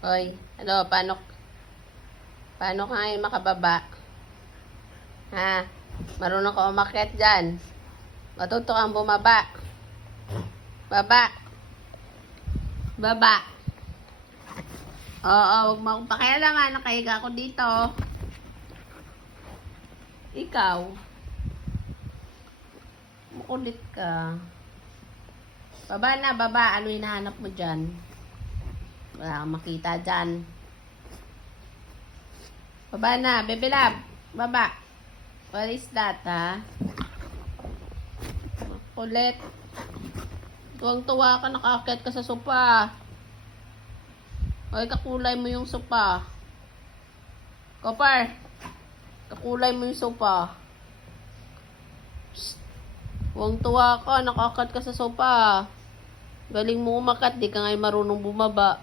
Hoy, ano, paano ka ngayon makababa? Ha? Marunong ka umakyat dyan. Matuto kang bumaba. Baba. Baba. Oo, huwag mo akong pakialaman. Nakahiga ako dito. Ikaw. Makulit ka. Baba na, baba. Ano hinahanap mo dyan? Wala kang makita dyan. Baba na, Bebe Lab. Baba. What is that, ha? Kulit. Tuwang-tuwa ka, nakaakyat ka sa sopa. Ay, kakulay mo yung sopa. Kopar, kakulay mo yung sopa. Tuwang-tuwa ka, nakaakyat ka sa sopa. Galing mo umakyat, di ka ngayon marunong bumaba.